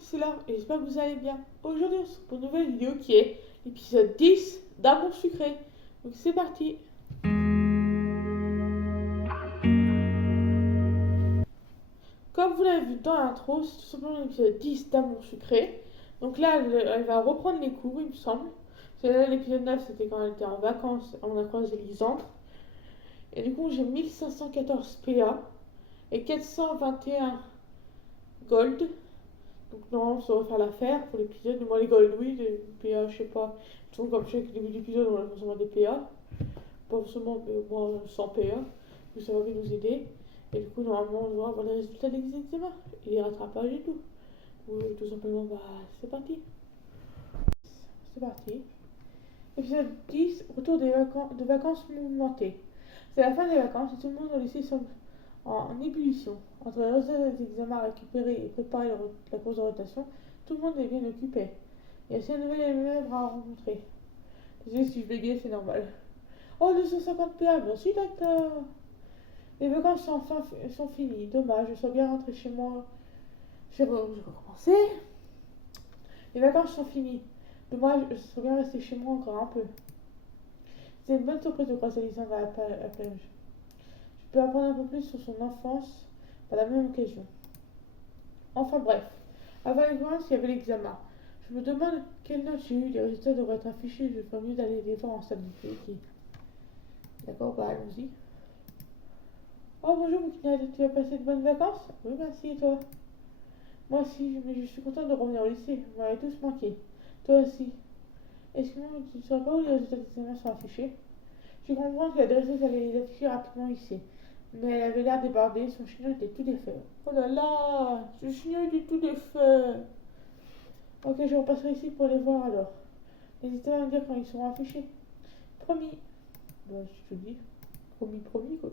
c'est là et j'espère que vous allez bien. Aujourd'hui, on se retrouve pour une nouvelle vidéo qui est l'épisode 10 d'Amour sucré. Donc c'est parti. Comme vous l'avez vu dans l'intro, c'est tout simplement l'épisode 10 d'Amour sucré. Donc là, elle va reprendre les cours, il me semble. Parce que là, l'épisode 9, c'était quand elle était en vacances, on a croisé Lisandre. Et du coup, j'ai 1514 PA et 421 Gold. Donc normalement ça va faire l'affaire pour l'épisode. Moi les gold oui, les PA je sais pas. Toujours comme chaque début d'épisode on a forcément des PA. Pas forcément mais au moins 100 PA. Donc ça va bien nous aider. Et du coup normalement on doit avoir les résultats des examens. Et les rattrapages et tout. Ou tout simplement bah c'est parti. C'est parti. Épisode 10, retour de vacances mouvementées. C'est la fin des vacances et tout le monde au lycée semble en ébullition. Entre les résultats des examens récupérés et préparer la course de rotation, tout le monde est bien occupé. Il y a 6 nouvelles élèves à rencontrer. Désolé si je bégaye, c'est normal. Oh, 250 PA, merci docteur. Les vacances sont finies. Dommage, je suis bien rentrée chez moi. Je vais recommencer. Les vacances sont finies. Dommage, je serais bien restée chez moi encore un peu. C'est une bonne surprise de croiser Lisandre à la plage. Je peux apprendre un peu plus sur son enfance par la même occasion. Enfin bref, avant les vacances, il y avait l'examen. Je me demande quelle note j'ai eu, les résultats devraient être affichés, je ferais mieux d'aller les voir en salle de qui. D'accord, bah allons-y. Oh bonjour Moukina, tu as passé de bonnes vacances? Oui merci, et toi? Moi aussi, mais je suis contente de revenir au lycée, vous m'avez tous manqué. Toi aussi. Excuse-moi, mais tu ne saurais pas où les résultats des examens sont affichés? Je comprends que la directrice allait les afficher rapidement ici. Mais elle avait l'air débordée, son chignon était tout défait. Oh là là, ce chignon était tout défait. Ok, je repasserai ici pour les voir alors. N'hésitez pas à me dire quand ils seront affichés. Promis. Bah, je te dis. Promis, promis, quoi.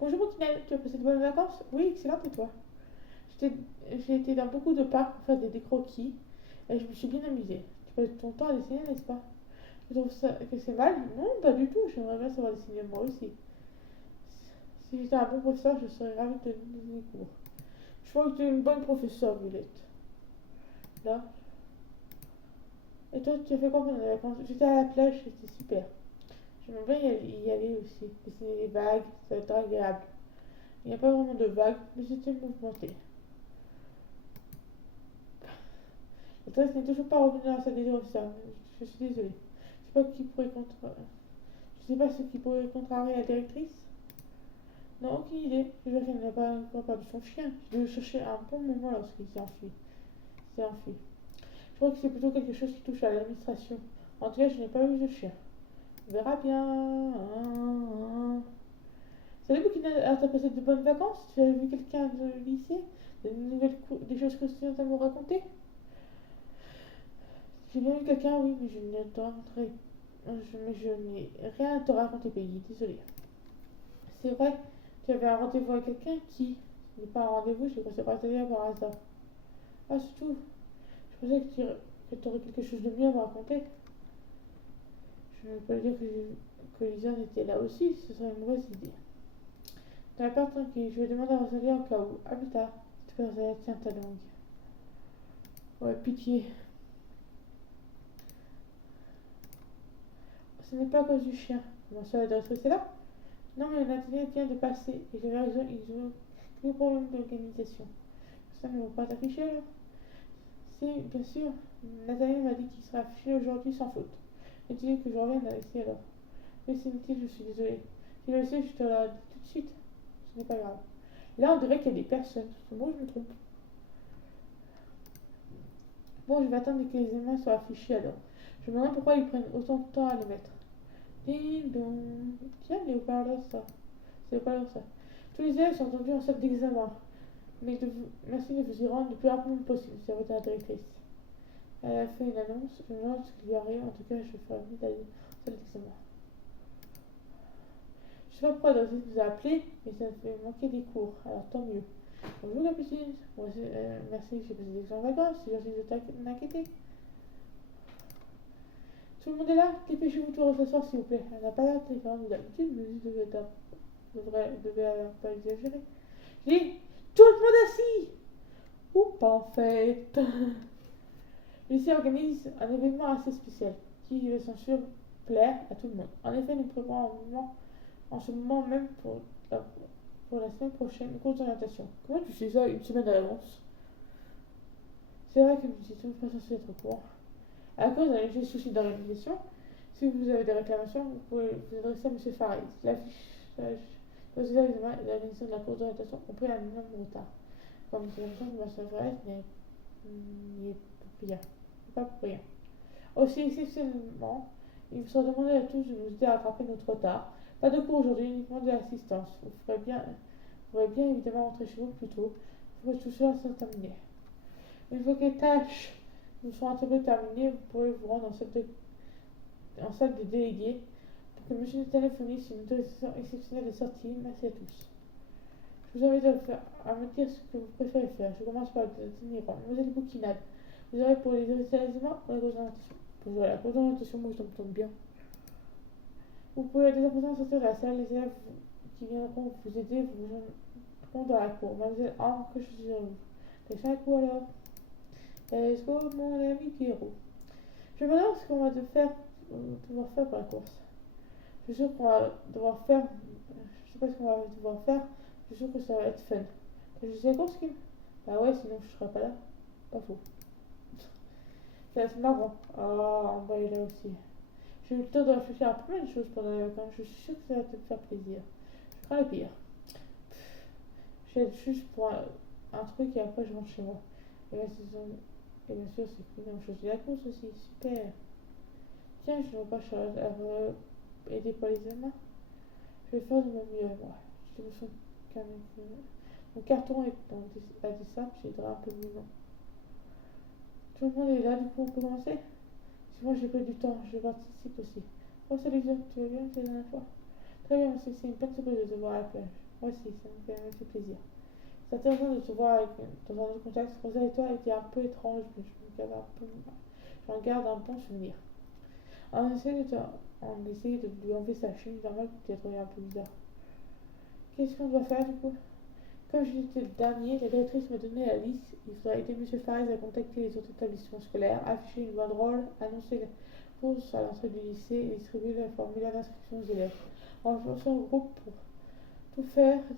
Bonjour, Mokinel. Tu as passé de bonnes vacances? Oui, excellent, et toi? J'ai été dans beaucoup de parcs pour faire des croquis. Et je me suis bien amusée. Tu passes ton temps à dessiner, n'est-ce pas? Tu trouves ça que c'est mal? Non, pas du tout. J'aimerais bien savoir dessiner moi aussi. Si j'étais un bon professeur, je serais ravie de te donner des cours. Je crois que tu es une bonne professeure, Violette. Là. Et toi, tu as fait quoi pendant les vacances? J'étais à la plage, c'était super. J'aimerais bien y aller aussi. Dessiner des vagues, ça va être agréable. Il n'y a pas vraiment de vagues, mais c'était mouvementé. Le test n'est toujours pas revenu dans la salle des professeurs. Je suis désolée. Je sais pas ce qui pourrait contrarier la directrice. Non, aucune idée. Je vois qu'elle n'a pas encore perdu son chien. Je devais chercher un bon moment lorsqu'il s'est enfui. Je crois que c'est plutôt quelque chose qui touche à l'administration. En tout cas, je n'ai pas vu de chien. On verra bien. Salut Boukina, alors t'as passé de bonnes vacances? Tu as vu quelqu'un de lycée? Des choses croustillantes à me raconter? J'ai bien vu quelqu'un, oui, mais je n'ai rien à te raconter, Peggy, désolée. C'est vrai, tu avais un rendez-vous avec quelqu'un qui? Ce n'est pas un rendez-vous, je l'ai passé par derrière par hasard. Ah, c'est tout. Je pensais que tu aurais quelque chose de mieux à me raconter. Je ne veux pas dire que Lisa était là aussi, ce serait une mauvaise idée. Dans la part tranquille, je vais demander à Rosalie au cas où. À plus tard. Tu peux Rosalie, tiens ta langue. Ouais, pitié. Ce n'est pas à cause du chien. Comment ça, la directrice est là? Non, mais Nathalie vient de passer. Et j'avais raison, ils ont des problèmes d'organisation. Ça ne va pas t'afficher alors? Si, bien sûr. Nathalie m'a dit qu'il serait affiché aujourd'hui sans faute. Elle dit que je revienne ici alors. Oui, c'est inutile, je suis désolée. Si je le sais, je te la dis tout de suite. Ce n'est pas grave. Là, on dirait qu'il y a des personnes. Moi, je me trompe. Bon, je vais attendre que les examens soient affichés alors. Je me demande pourquoi ils prennent autant de temps à les mettre. Ding dong. Tiens, les haut-parleurs, ça. C'est haut-parleurs, ça. Tous les élèves sont attendus en salle d'examen. Merci de vous y rendre le plus rapidement possible, c'est votre directrice. Elle a fait une annonce. Je me demande ce qui lui arrive. En tout cas, je ferai vite d'aller en salle d'examen. Je sais pas pourquoi la directrice vous a appelé, mais ça me fait manquer des cours. Alors tant mieux. Bonjour Capucine. Bon, merci, j'ai passé des excellentes vacances. C'est gentil de t'inquiéter. Tout le monde est là? Dépêchez-vous tous de s'asseoir s'il vous plaît. Elle n'a pas l'air différente d'habitude, mais je devait pas exagérer. Je dis, tout le monde assis! Ouh, pas en fait. Le lycée organise un événement assez spécial qui va sans sûr plaire à tout le monde. En effet, nous préparons en ce moment même la, pour la semaine prochaine une course d'orientation. Comment tu sais ça une semaine à l'avance? C'est vrai que nous étions pas censés être au courant. À cause d'un léger souci d'organisation, si vous avez des réclamations, vous pouvez vous adresser à M. Farid. L'affichage de l'examen et l'organisation de la course d'orientation ont pris un énorme retard. Comme c'est l'impression que M. Farid n'y est pour rien. Pas pour rien. Aussi, exceptionnellement, il vous sera demandé à tous de nous aider à rattraper notre retard. Pas de cours aujourd'hui, uniquement de l'assistance. Vous pourrez bien évidemment rentrer chez vous plus tôt. Il faut que tout cela soit terminé. Une fois que les tâches nous seront un peu terminées, vous pourrez vous rendre en salle de délégués pour que M. Netanel fournisse une autorisation exceptionnelle de sortie. Merci à tous. Je vous invite à me dire ce que vous préférez faire. Je commence par le tenir rang. Mademoiselle Bouquinade, vous aurez pour les établissements ou la course d'orientation? Pour la course d'orientation, moi je tombe bien. Vous pouvez dès à présent sortir de la salle. Les élèves qui viendront vous aider vous rejoindront dans la cour. Mademoiselle Anne, que je suis à vous. Les 5 coups alors. Let's go, mon ami Pierrot. Je me demande ce qu'on va devoir faire pour la course. Je suis sûr qu'on va devoir faire. Je sais pas ce qu'on va devoir faire. Je suis sûr que ça va être fun. Je sais la course, Kim? Bah ouais, sinon je serais pas là. Pas faux. Ça va être marrant. Ah, en bas il est là aussi. J'ai eu le temps de réfléchir à plein de choses pendant les vacances. Je suis sûre que ça va te faire plaisir. Je crains le pire. Je vais être juste pour un truc et après je rentre chez moi. Et bien sûr, c'est une chose de la course aussi. Super. Tiens, je ne vois pas Charlotte. Elle va aider pour l'examen. Je vais faire de mon mieux, moi. Je me sens quand même. Mon carton est à des simples, j'aiderai un peu mieux. Tout le monde est là, du coup on peut commencer? Si moi j'ai pas du temps, je participe aussi. Oh salut John, tu vas bien c'est la dernière fois? Très bien, c'est une bonne surprise de te voir à la plage. Moi aussi, ça me fait plaisir. C'est intéressant de te voir dans un autre contexte. Rosa et toi étaient un peu étranges, mais j'en garde un bon souvenir. On essaie de lui enlever sa chemise normale pour qu'elle trouvé un peu bizarre. Qu'est-ce qu'on doit faire du coup? Comme j'étais le dernier, la directrice m'a donné la liste. Il faudra aider M. Fares à contacter les autres établissements scolaires, afficher une banderole, annoncer les courses à l'entrée du lycée et distribuer le formulaire d'inscription aux élèves. On va faire un groupe pour tout faire, du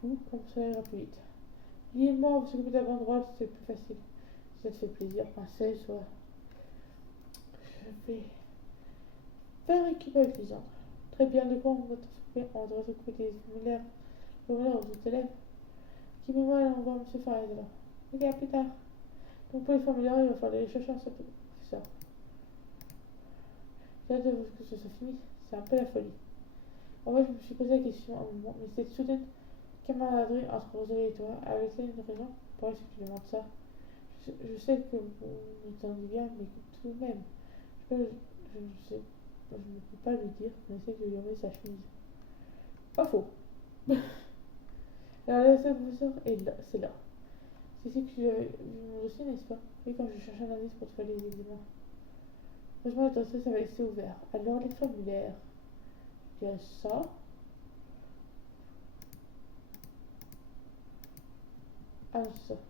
coup, comme ça ira plus vite. Liez-moi, vous s'occuper de la banderole, c'est plus facile. Si ça te fait plaisir, princesse, ouais. Je vais faire équipe avec les autres. Très bien, de quoi on va s'occuper? On devrait s'occuper des formulaires aux autres élèves. Qui me voit, on voit M. Fares là. Ok, à plus tard. Donc pour les formulaires, il va falloir aller chercher un certain professeur. J'ai hâte que ça soit fini. C'est un peu la folie. En vrai, je me suis posé la question à un moment, mais cette soudaine camaraderie entre Rosalie et toi, avait-elle une raison? Pourquoi est-ce que tu demandes ça? Je sais que vous m'entendez bien, mais tout de même, je ne sais, je ne peux pas lui dire, mais essaie de lui enlever sa chemise. Pas faux. Alors là, ça professeur est là, c'est là. C'est ici que tu avais vu mon dossier, n'est-ce pas? Oui, quand je cherchais un indice pour te faire les examens. Franchement, le dossier, ça va laisser ouvert. Alors, les formulaires. Il y a ça. Ah, non, c'est ça.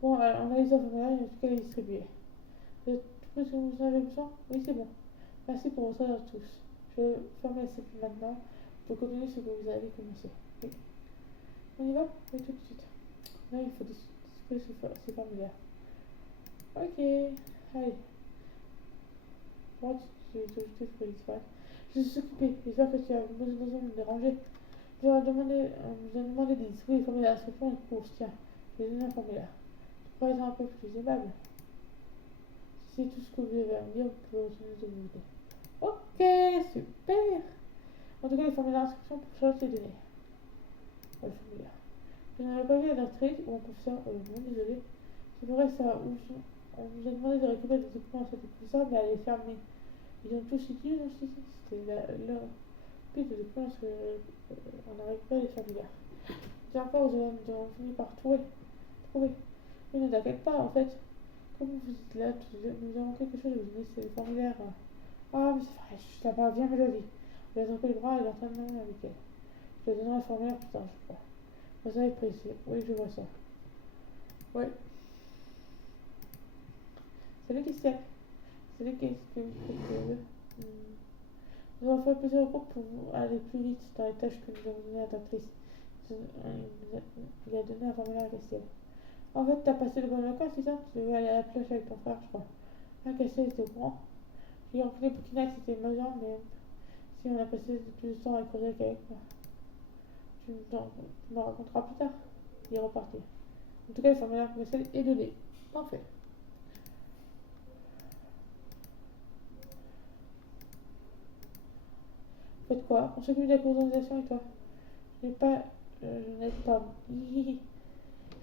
Bon, alors, on a les formulaires, il n'y a plus qu'à les distribuer. Tout ce que vous en avez besoin? Oui, c'est bon. Merci pour votre aide à tous. Je vais fermer la CP maintenant pour continuer ce que vous avez commencé. Oui. On y va? Oui, tout de suite. Là, il faut distribuer ces formulaires. Ok. Allez. Moi, tu peux disparaître. Je suis occupée. J'espère que tu as besoin de me déranger. Je leur ai demandé de distribuer les formulaires d'inscription et de course. Tiens, je vais donner un formulaire. Tu pourrais être un peu plus aimable. Si c'est tout ce que vous avez à me dire, vous pouvez retourner de vous aider. Ok, super. En tout cas, les formulaires d'inscription pour Charlotte les donner. Le formulaire. Je n'avais pas vu à l'entrée ou un professeur. Non, désolé. C'est vrai, ça. On nous a demandé de récupérer des documents à cette professeur, mais elle est fermée. Ils ont tous utilisé dans ce site. C'était leur pile de documents parce qu'on n'arrive pas à les formulaires. La dernière fois, vous avez fini par trouver. Mais ne t'inquiète pas, en fait. Comme vous êtes là, nous avons quelque chose à vous donner, c'est le formulaire. Ah, mais c'est vrai, je t'ai pas bien mélodie. Je vais attraper le bras et l'entraînement avec elle. Je te donnerai le formulaire plus tard, je crois. Ça est précis. Oui, je vois ça. Ouais. Salut Christian. Salut qu'est-ce que nous avons fait plusieurs groupes pour aller plus vite dans les tâches que nous avons données à ta actrice. Il a donné un formulaire à Castiel. En fait, t'as passé de bonnes vacances, c'est ça? Tu veux aller à la plage avec ton frère, je crois. Ah, Castiel était au courant. J'ai rencontré Poukina, c'était majeur, mais si on a passé plus de temps à creuser qu'avec moi. Tu me raconteras plus tard. Il est reparti. En tout cas, le formulaire commercial est donné. Parfait. Faites quoi? On s'occupe de la colonisation et toi? Je n'ai pas. Je n'ai pas.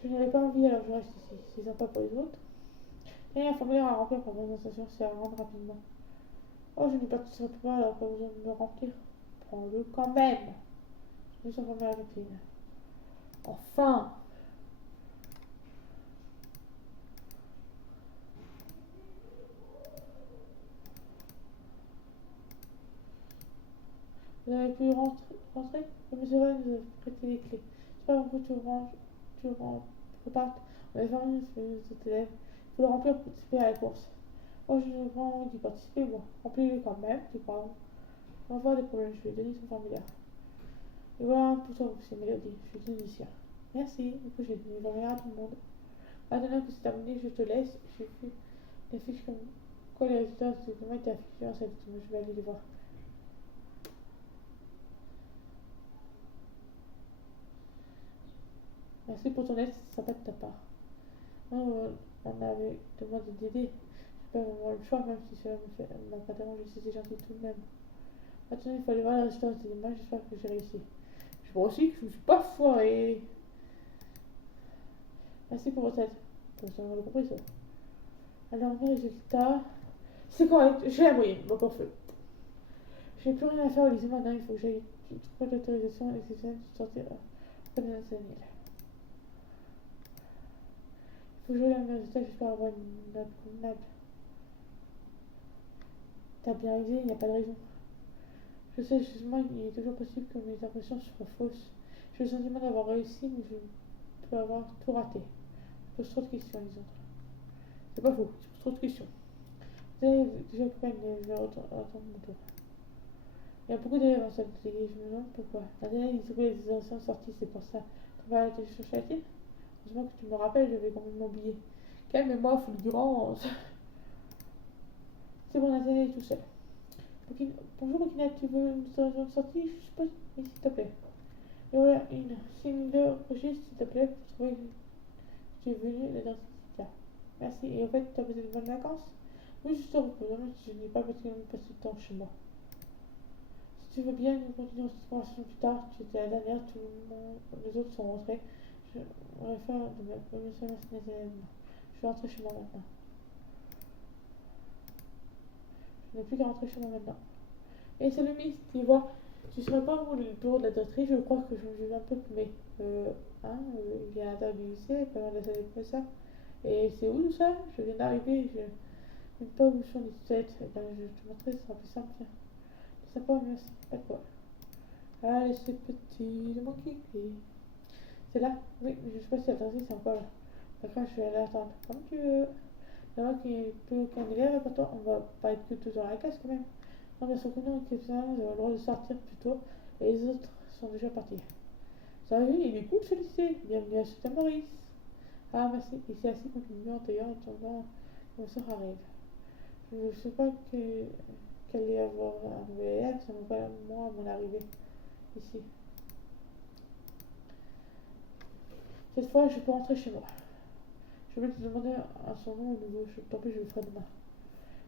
Je n'avais pas envie, alors je reste ici. C'est sympa pour les autres. Il y a un formulaire à remplir pour la colonisation, c'est à rendre rapidement. Oh, je n'ai pas tout pas, alors pas besoin de me remplir. Prends-le quand même. Je suis formulaire à copine. Enfin! Vous avez pu rentrer? Le monsieur Ren nous a prêté les clés. C'est pas pourquoi repartes. On avait 20 minutes pour les élèves. Il faut le remplir pour participer à la course. Oh, je n'ai pas envie d'y participer, moi. Remplis-le quand même, tu parles. On va avoir des problèmes, je vais donner son formulaire. Et voilà un peu ça, c'est Mélodie. Je suis musicien. Merci. Du coup, j'ai donné le formulaire à tout le monde. Maintenant que c'est terminé, je te laisse. J'ai fait des fiches comme quoi les résultats de ce domaine étaient affichés en cette. Je vais aller les voir. Merci pour ton aide, c'est sympa de ta part. On avait demandé d'aider. J'ai pas vraiment le choix, même si cela m'a pas dérangé. C'était gentil tout de même. Maintenant, il fallait voir les résultats de ces images. J'espère que j'ai réussi. Je vois aussi que je ne suis pas foiré. Merci pour votre aide. Vous avez compris ça. Alors, mes résultats. C'est correct, j'ai la moyenne. Bon, parfait. J'ai plus rien à faire au lycée maintenant. Il faut que j'aille trouver l'autorisation exceptionnelle de sortir de la Nathaniel. Il faut que je regarde mes résultats. J'espère avoir une note convenable. T'as bien révisé, il n'y a pas de raison. Je sais justement qu'il est toujours possible que mes impressions soient fausses. J'ai le sentiment d'avoir réussi, mais je peux avoir tout raté. Je pose trop de questions, les autres. C'est pas faux, je pose trop de questions. Vous avez déjà occupé, mais je vais attendre mon tour. Il y a beaucoup d'élèves en salle de télé, je me demande pourquoi. Nathaniel, il trouvait les anciens sorties, c'est pour ça. Tu vas aller chercher la tienne? Heureusement que tu me rappelles, je vais quand même m'oublier. Calme-moi, fulgurance. C'est bon, Nathaniel est tout seul. Bonjour, Okina, tu veux une sortie? Je suppose. Oui, s'il te plaît. Et voilà, une signe de registre, s'il te plaît, pour trouver que tu es venu la dernière fois. Merci. Et en fait, tu as passé de bonnes vacances? Oui, juste au repos. Je n'ai pas particulièrement passé de temps chez moi. Si tu veux bien, nous continuons cette conversation plus tard. Tu étais la dernière, tout le monde, les autres sont rentrés. Je voudrais faire de même. Monsieur, merci, je vais rentrer chez moi maintenant. Je n'ai plus qu'à rentrer chez moi maintenant. Et salut Miss, tu vois, tu serais pas où le bureau de la directrice? Je crois que je vais un peu mais il y a l'intérieur du lycée, pas mal de salle comme ça. Et c'est où ça? Je viens d'arriver, je ne sais pas où sont les têtes. Eh ben, je te montrerai, ce sera plus simple. Tiens. C'est sympa, merci. Pas de quoi. Allez, c'est petit, de mon kiki. C'est là? Oui, mais je sais pas si la directrice est encore là. D'accord, je vais aller attendre. Comme tu veux. C'est vrai qu'il n'y a plus aucun élève, pourtant on va pas être que tous dans la classe quand même. Non, bien sûr que non, exceptionnellement, vous avez le droit de sortir plus tôt et les autres sont déjà partis. Ça va, il est cool ce lycée. Bienvenue à Saint-Maurice. Ah, merci. Il s'est assis contre le mur d'ailleurs en attendant que ma soeur arrive. Je ne sais pas qu'elle allait avoir un nouvel élève, ça me pas moi à mon arrivée ici. Cette fois, je peux rentrer chez moi. Je vais te demander à son nom au nouveau. Tant pis, je le ferai demain.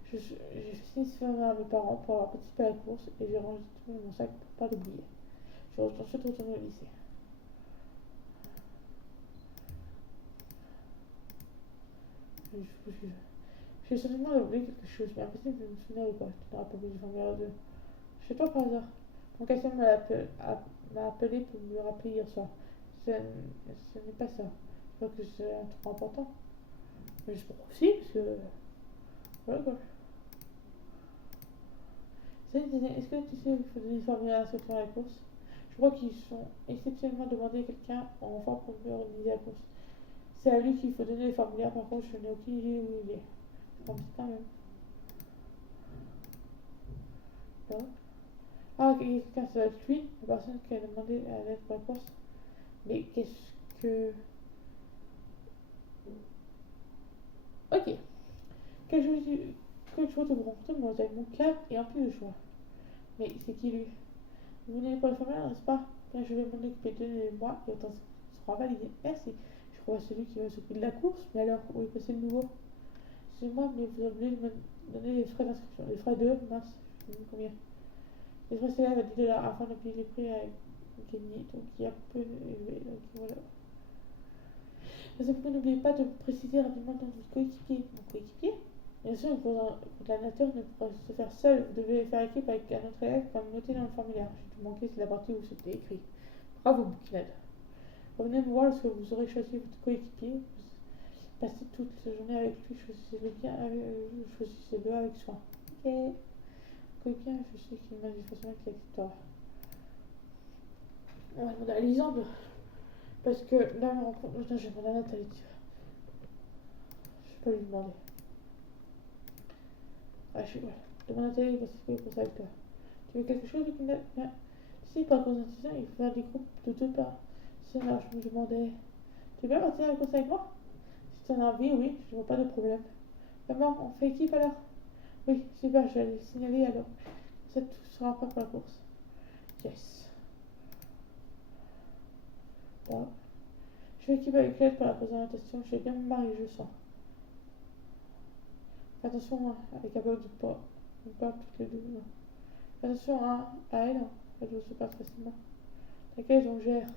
J'ai fini de faire à mes parents pour avoir participé à la course et j'ai rangé tout dans mon sac pour pas l'oublier. Je vais ensuite retourner au lycée. J'ai le sentiment d'avoir oublié quelque chose, mais impossible de me souvenir de quoi. Tu n'auras pas vu du formulaire 2. Chez toi par hasard. Mon caissier m'a appelé pour me le rappeler hier soir. Ce n'est pas ça. Je crois que c'est un truc important. Mais je crois aussi, parce que. Voilà quoi. Est-ce que tu sais qu'il faut donner le formulaire d'inscription à la course? Je crois qu'ils sont exceptionnellement demandés à quelqu'un en renfort pour mieux organiser la course. C'est à lui qu'il faut donner les formulaires, par contre, je n'ai aucune idée où il est. Je pense quand même. Là. Ah, ok, quelqu'un, ça va être lui, la personne qui a demandé à l'aide pour la course. Mais qu'est-ce que. Ok. Quel choix de vous rencontrer, mademoiselle? Mon cœur est rempli de choix. Mais c'est qui lui? Vous n'êtes pas le formulaire, n'est-ce pas? Bien, je vais m'en occuper, donnez-moi, et autant sera validé. Merci. Je crois celui qui va s'occuper de la course, mais alors, où est passé le nouveau? Excusez-moi, mais vous avez oublié de me donner les frais d'inscription. Les frais de mince, je sais combien. Les frais s'élèvent à 10 dollars afin de payer les prix à gagner, donc il y a peu élevé. Donc voilà. Mais vous n'oubliez pas de préciser rapidement dans votre coéquipier. Mon coéquipier? Bien sûr, une course contre la nature ne pourra se faire seule. Vous devez faire équipe avec un autre élève comme noté dans le formulaire. J'ai tout manqué, c'est la partie où c'était écrit. Bravo, Bouquinade. Revenez me voir lorsque vous aurez choisi votre coéquipier. Passez toute la journée avec lui, choisissez-le bien, choisissez-le avec soin. Ok. Coéquipier, je sais qu'il m'a dit facilement qu'il acceptera. On va demander à Lisande. Parce que là, on rencontre. Putain, j'ai demandé à Nathalie. Je peux lui demander. Ah, je suis. Ouais. Demande à Nathalie parce qu'il faut ça avec toi. Tu veux quelque chose, Bouquinade? Ouais. Si, par conscientisation, il faut faire des groupes de 2 par. C'est là, je me demandais. Tu veux bien partir à la course avec moi? Si tu en as envie, oui, je ne vois pas de problème. Maman, on fait équipe alors? Oui, super, je vais aller le signaler alors. Ça tout sera prêt pour la course. Yes. Bon. Je fais équipe avec l'aide pour la présentation. Je vais bien me marier, je sens. Fais attention avec la bloc du poids. On parle toutes les deux. Non. Fais attention à elle. Elle doit se perdre facilement. T'inquiète, on gère.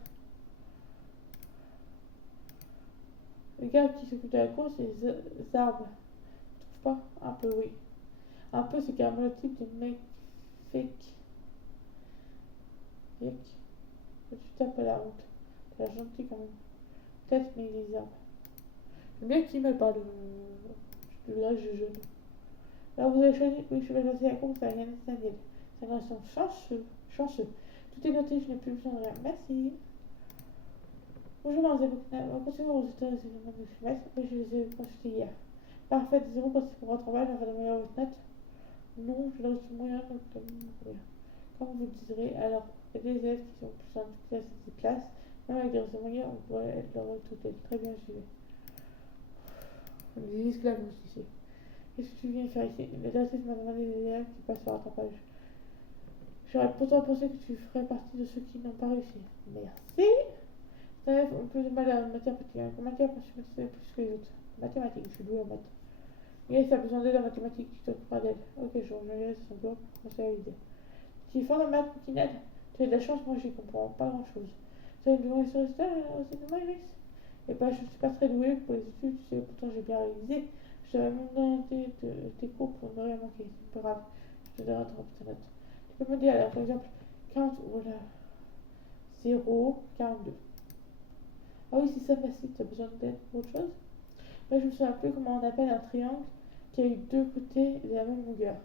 Le gars qui s'occupe de la course, c'est les arbres. Tu trouves pas? Un peu, oui. Un peu, c'est carrément le type de mec fake. Yuck. Tu tapes à la honte. T'as l'air gentil quand même. Peut-être, mais les arbres. J'aime bien qui me parle de l'âge de jeune. Alors vous avez choisi, oui, je vais choisir la course à Yannis Daniel. C'est un garçon chanceux, chanceux. Tout est noté, je n'ai plus besoin de rien. Merci. Bonjour, mademoiselle Bouquinade. On continue vos résultats des éléments de trimestre. Oui, je les ai consultés hier. Parfait, désolé pour votre travail, on va demander votre note. Non, je l'ai reçu moyen, donc comme vous le désirez. Alors, il y a des élèves qui sont plus en classe et des classes. Même avec des résultats moyens, on pourrait être leur tout. Très bien, j'y vais. Des esclaves ici. Qu'est-ce que tu viens faire ici? Le directrice m'a demandé des élèves qui passent sur rattrapage. J'aurais pourtant pensé que tu ferais partie de ceux qui n'ont pas réussi. Merci. Les élèves ont plus de mal à matière particulière. En matière, je suis motivée plus que les autres. Mathématiques, je suis douée en maths. Et si tu as besoin d'aide en mathématiques, tu t'occuperas d'elle. Ok, je reviendrai sur son bureau pour commencer à l'idée. Tu es fort en maths, Bouquinade? Tu as de la chance, moi j'y comprends pas grand chose. Tu as une demande sur les enseignements, Iris? Et bah, je suis pas très douée pour les études, tu sais, pourtant j'ai bien révisé. Je t'avais même donné tes cours pour ne rien manquer, c'est pas grave. Je te donnerai ta note. Tu peux me dire alors, par exemple, 40, voilà, 0, 42. Ah oui, c'est ça, merci, tu as besoin d'aide pour autre chose? Moi, je me souviens plus comment on appelle un triangle qui a eu deux côtés de la même longueur.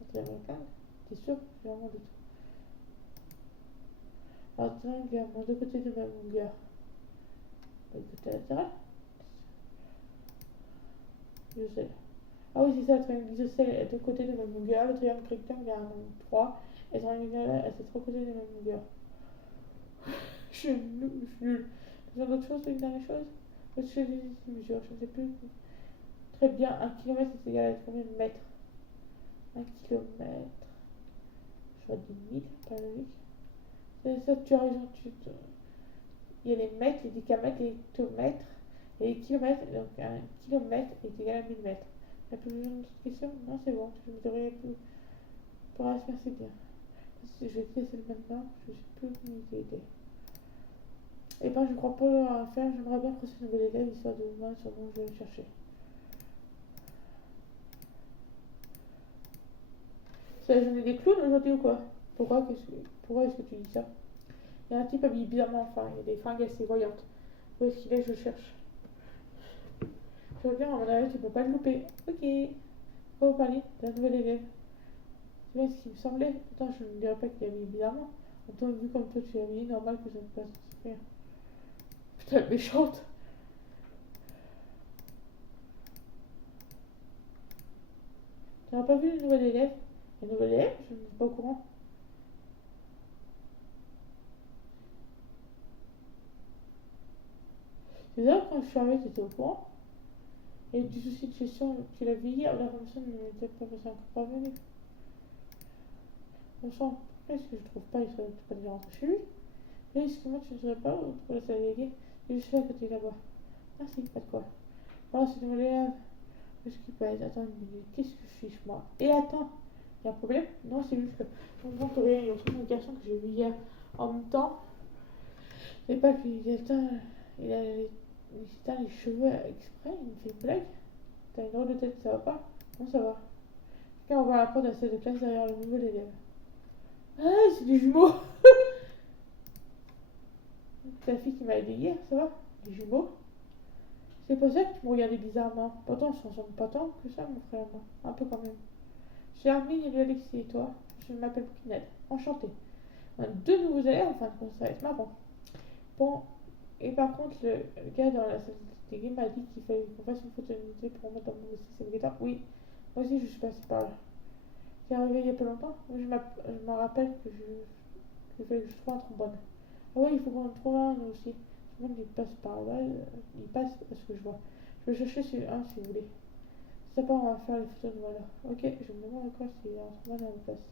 Un triangle rectangle? T'es sûr? J'ai vraiment doute. Un triangle a deux côtés de la même longueur. Le côté latéral? Isocèle. Ah oui, c'est ça, le triangle isocèle a deux côtés de la même longueur. Le triangle rectangle a un nombre 3. Et le triangle isocèle a ses trois côtés de la même longueur. Je suis nulle. Besoin d'autre chose, une dernière chose? Je sais des mesures, je ne sais plus. Très bien, 1 km est égal à combien de mètres? 1 km. Je vois des milles, pas logique. C'est ça, tu as raison. Il y a les mètres, les décamètres, les hectomètres et les kilomètres. Donc 1 kilomètre est égal à 1000 mètres. Tu n'as plus besoin d'autres questions? Non, c'est bon. Je me devrais plus. Merci bien. Si je vais tester maintenant, je suis plus idée. Et ben, je crois pas à faire. J'aimerais bien procéder à une nouvelle élève, histoire de voir sur dont je vais chercher. C'est la journée des clowns aujourd'hui ou quoi? Pourquoi est-ce que tu dis ça? Il y a un type habillé bizarrement, enfin, il y a des fringues assez voyantes. Où est-ce qu'il est? Je cherche. Je reviens, à mon avis, tu peux pas le louper. Ok. Pourquoi vous parler d'un nouvel élève? C'est bien ce qui me semblait. Pourtant, je ne dirais pas qu'il est habillé bizarrement. Toi, vu comme toi tu es habillée, normal que ça te passe super. Putain, méchante. Tu n'as pas vu le nouvel élève? Le nouvel élève? Je ne suis pas au courant. C'est d'ailleurs quand je suis arrivée, tu étais au courant. Et du souci de gestion, tu l'as vu hier, la commission n'était pas passée encore pas venue. On sent, est-ce que je trouve pas, il serait pas déjà rentré chez lui? Mais excuse-moi, tu ne serais pas ou pour la salle déléguée? Je suis à côté là-bas. Merci, pas de quoi. Voilà, c'est le nouvel élève. Qu'est-ce qu'il peut être? Attends une minute, qu'est-ce que je fiche moi? Et attends, il y a un problème? Non, c'est juste que mon grand coréen, il y a aussi un garçon que j'ai vu hier en même temps. Et pas lui, il a les cheveux exprès, il me fait une blague. T'as une drôle de tête, ça va pas? Non, ça va. Quand on va la prendre à la salle de classe derrière le nouvel élève. Ah, c'est des jumeaux! C'est la fille qui m'a aidé hier, ça va? Des jumeaux? C'est pour ça que tu me regardais bizarrement. Pourtant, on se ressemble pas tant que ça, mon frère, moi. Un peu quand même. Je suis Armin et lui Alexis, et toi? Je m'appelle Pouquinette. Enchantée. On a deux nouveaux élèves, enfin, ça va être marrant. Bon, et par contre, le gars dans la salle des games m'a dit qu'il fallait qu'on fasse une photo d'unité pour remettre dans mon dossier. C'est obligatoire? Oui. Moi aussi, je suis passée par là. C'est arrivé il y a pas longtemps. Moi, je me rappelle que il fallait que je trouve un trombone. Ah ouais, il faut qu'on en trouve un aussi. Tout le monde il passe par là, il passe à ce que je vois. Je vais chercher un si vous voulez. Si ça part, on va faire les photos de valeur. Ok, je me demande à quoi s'il y a un trombone à la place.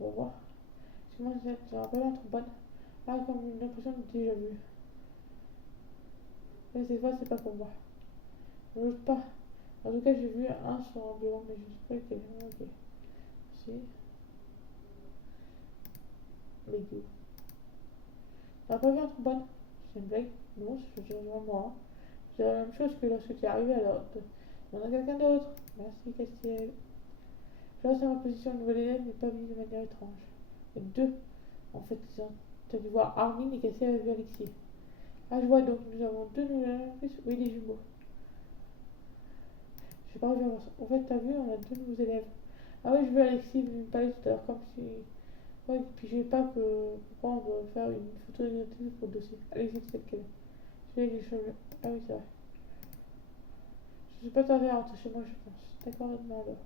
On va voir. Parce que moi, j'ai rappelé un trombone. Ah, comme une impression de déjà vu. Mais cette fois, c'est pas pour moi. Je doute pas. En tout cas, j'ai vu un sur un bureau, mais je sais pas lequel. Ok. Si. Mais où? T'as pas vu un trombone? C'est une blague? Non, c'est moi. C'est la même chose que lorsque tu es arrivé alors. Il y en a quelqu'un d'autre. Merci, Castiel. Je reste à ma position, nouvelle élève n'est pas venue de manière étrange. Il y a deux. En fait, tu as dû voir Armin et Castiel a vu Alexis. Ah, je vois donc, nous avons deux nouvelles élèves en plus. Oui, des jumeaux. J'ai pas revu avant ça. En fait, t'as vu, on a deux nouveaux élèves. Ah oui, je veux Alexis venu me parler tout à l'heure, comme si. Ouais, puis je sais pas que. Pourquoi on doit faire une photo d'identité pour le dossier. Alexis, c'est lequel? Je vais les cheveux. Ah oui, c'est vrai. Je vais pas tarder à rentrer chez moi, je pense. D'accord, demain alors.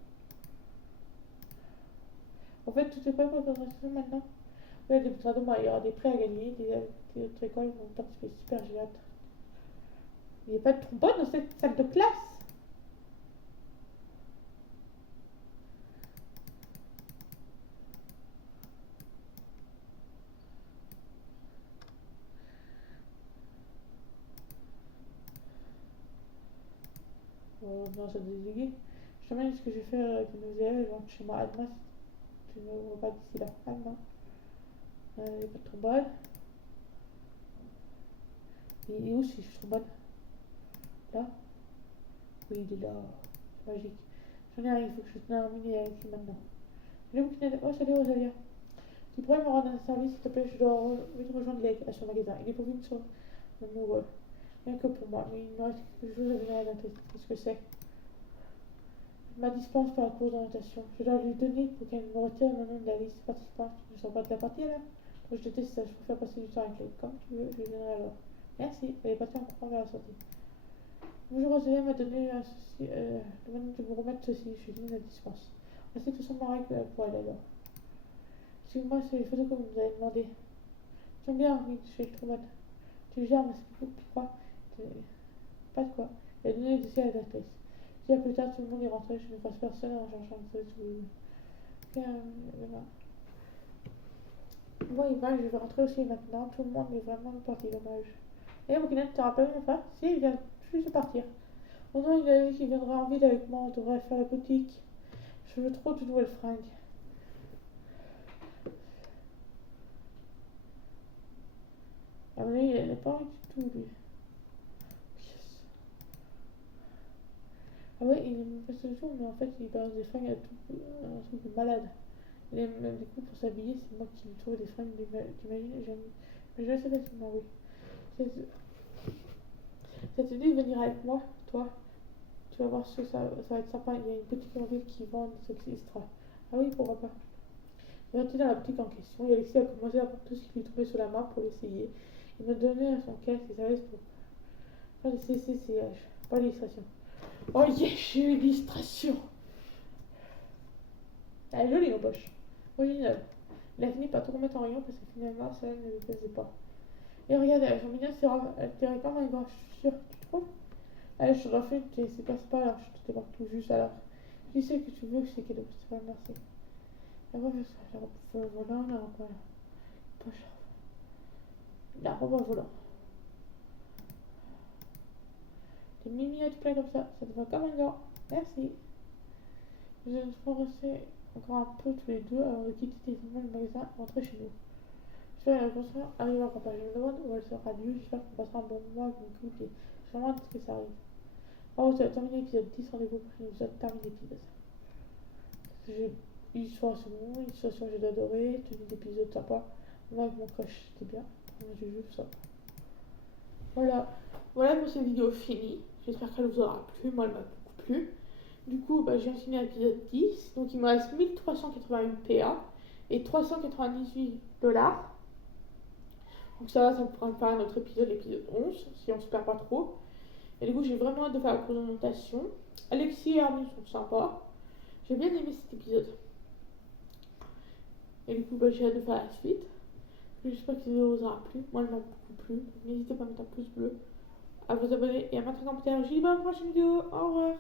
En fait, tout est prêt pour notre inscription maintenant. Ouais, des petits demain, il y aura des prêts à gagner, des autres écoles vont participer. Super, j'ai hâte. Il n'y a pas de trombone dans cette salle de classe. Non, ça délégué. Je te demande ce que je vais faire avec nos élèves, ils vont chez moi à demain. Tu ne me vois pas d'ici là. À demain. Il n'y a pas de trombone. Il est où si je trombone? Là? Oui, il est là. C'est magique. J'en ai rien, il faut que je termine avec lui maintenant. Salut, oh, salut Rosalia. Tu pourrais me rendre un service, s'il te plaît? Je dois vite rejoindre Leg à son magasin. Il est pourvu de son amoureux. Rien que pour moi, mais il me reste quelque chose à venir à la tête. Qu'est-ce que c'est? Ma dispense pour la cour d'orientation. Je dois lui donner pour qu'elle me retire mon nom de la liste participante. Je ne sens pas de la partie là. Donc je déteste ça, je préfère passer du temps avec elle. Comme tu veux, je lui donnerai alors. Merci, elle est partie en courant vers la sortie. Bonjour, Rosalie m'a donné demandé de vous remettre ceci. Je lui donne la dispense. Voici tout son mari pour elle alors. Excuse-moi, c'est les photos que vous nous avez demandé. J'aime bien, oui, je suis trop bonne. Tu gères, merci beaucoup. Pourquoi? Pas de quoi. Il a donné le dossier à la directrice. Puis plus tard, tout le monde est rentré. Je ne croise personne en cherchant de tout. Moi, Image, je vais rentrer aussi maintenant. Tout le monde est vraiment parti, dommage. Et Mokinet, tu te rappelles même pas? Si, il vient juste de partir. Oh non, il a dit qu'il viendra en ville avec moi. On devrait faire la boutique. Je veux trop de nouvelles fringues. Ah, mais il n'a pas envie du tout, lui. Yes. Ah ouais, il me fait ce jour, mais en fait, il balance des fringues à tout, un truc de malade. Il aime même des coups pour s'habiller, c'est moi qui lui trouve des fringues, t'imagines, j'aime. Mais je le sais facilement, oui. Ça te dit de venir avec moi, toi? Tu vas voir ce que ça va être sympa. Il y a une boutique en ville qui vend des trucs extra. Ah oui, pourquoi pas. suis partie dans la boutique en question et Alexis a commencé à prendre tout ce qui lui tombait sous la main pour l'essayer. Il m'a donné son casque et ça reste pour faire des CCCH. Pas l'illustration. Oh yeah, j'ai eu l'illustration. Elle est jolie n'empêche. Original. Il a fini par tout remettre en rayon parce que finalement ça ne lui plaisait pas. Et regarde, elles sont mignonnes, elle dirait comme un grand, je suis sûre, tu trouves? Allez, je te l'en fais, c'est pas alors, je te partout juste alors. Je sais que tu veux que c'est cadeau, c'est pas merci. La robe, la robe volant, la robe volant. Pas cher. La robe volant. Des mini du plat comme ça te va comme un gars. Merci. Je vais forcer encore un peu tous les deux avant de quitter définitivement le magasin et rentrer chez nous. J'espère que la construction arrive à campagne. Je me demande où elle sera due. J'espère qu'on passera un bon moment avec mon couple. J'ai vraiment hâte que ça arrive. Oh, tu as terminé l'épisode 10. Rendez-vous pour une épisode termine l'épisode. Histoire c'est bon, illustration j'ai adoré, tenue d'épisode sympa. Moi avec mon coche c'était bien. Moi j'ai juste ça. Voilà. Voilà pour cette vidéo finie. J'espère qu'elle vous aura plu. Moi elle m'a beaucoup plu. Du coup j'ai fini l'épisode 10. Donc il me reste 1381 PA et 398 dollars. Donc ça pourra me faire un autre épisode, l'épisode 11, si on se perd pas trop. Et du coup j'ai vraiment hâte de faire la présentation. Alexis et Armin sont sympas. J'ai bien aimé cet épisode. Et du coup, j'ai hâte de faire la suite. J'espère que cette vidéo vous aura plu. Moi, elle m'a beaucoup plu. N'hésitez pas à mettre un pouce bleu, à vous abonner et à mettre un commentaire. Je vous dis à la prochaine vidéo. Au revoir.